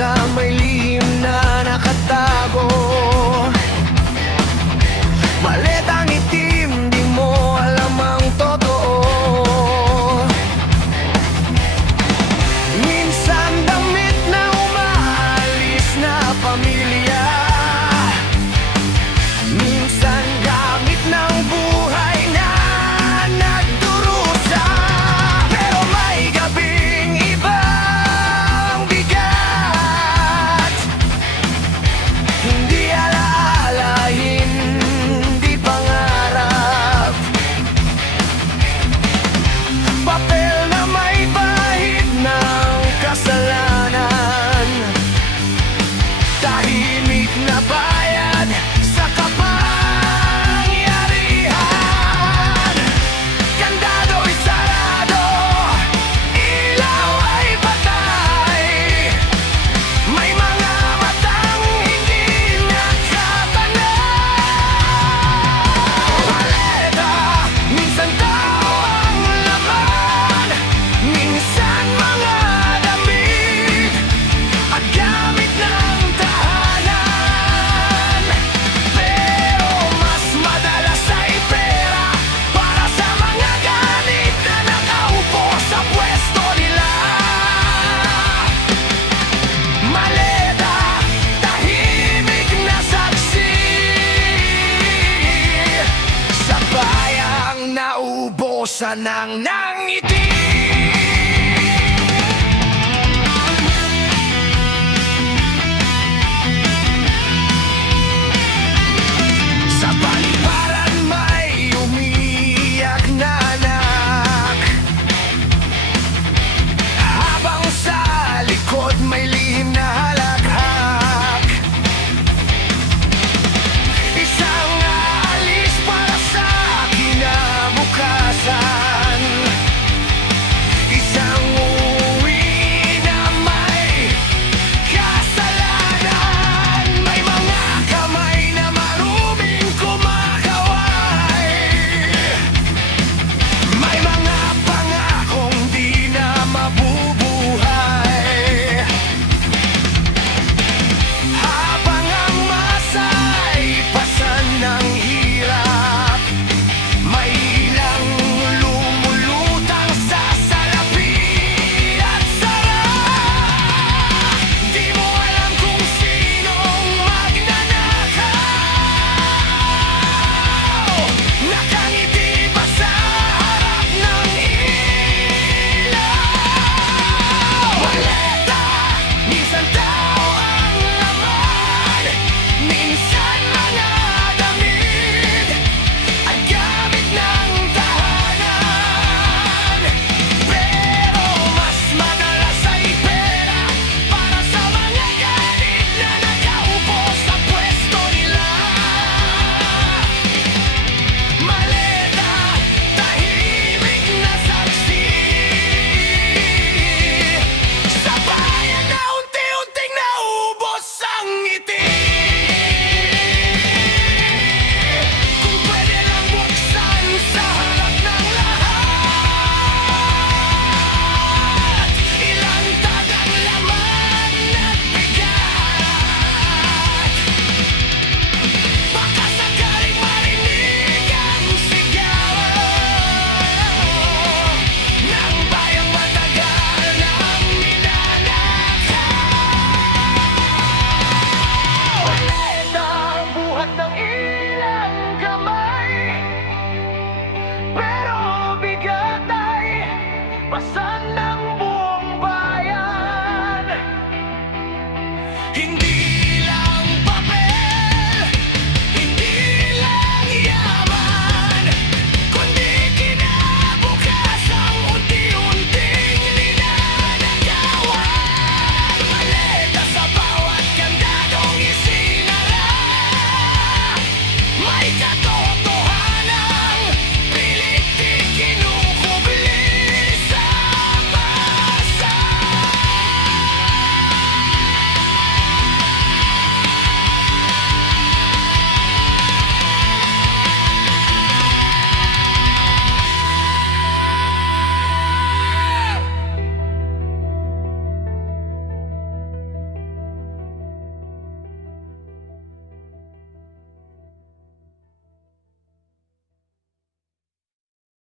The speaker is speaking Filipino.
sa may lihim na nakatago. Maletang itim, di mo alam ang totoo. Minsan damit na umaalis na pamilya, minsan gamit ng buhay na nagdurusa. Pero may gabing ibang bigat, hindi alaala, hindi pangarap. Papel na may bahid ng kasalanan, tahimik na bayad sa kapangyarihan. Kandado'y sarado, ilaw ay patay, may mga matang hindi nakatanaw. Maleta, minsan tao ang laman, minsan mga damit at gamit ng tahanan. Pero mas madalas ay pera para sa mga ganit na nakaupo sa pwesto nila. Maleta, tahimik na saksi sa bayang naubusan ng ngiti. Sa paliparan may umiiyak na anak, habang sa likod may lihim na halakhak. Isang aalis para sa kinabukasan, isang uuwi na may kasalanan. May mga kamay na maruming kumakaway, may mga pangakong di na mabubuhay. Habang ang masa'y pasan ng hirap, may ilang lumulutang sa salapi at sara. Di mo alam kung sinong magnanakaw, nakangiti pa sa harap ng ilaw. Maleta, minsan tao ang laman, minsan mga damit at gamit ng tahanan. Pero mas madalas ay pera para sa mga ganit na nakaupo sa pwesto nila. Maleta, tahimik na saksi sa bayan na unti-unting naubos ang ngiti. Kung pwede lang buksan sa harap ng lahat, ilang tagang laman at bigat. Baka sakaling marinig ang sigaw ng bayang matagal nang ninanakaw. Maleta, buhat ng ilang kamay, pero bigat ay pasan ng buong bayan. Hindi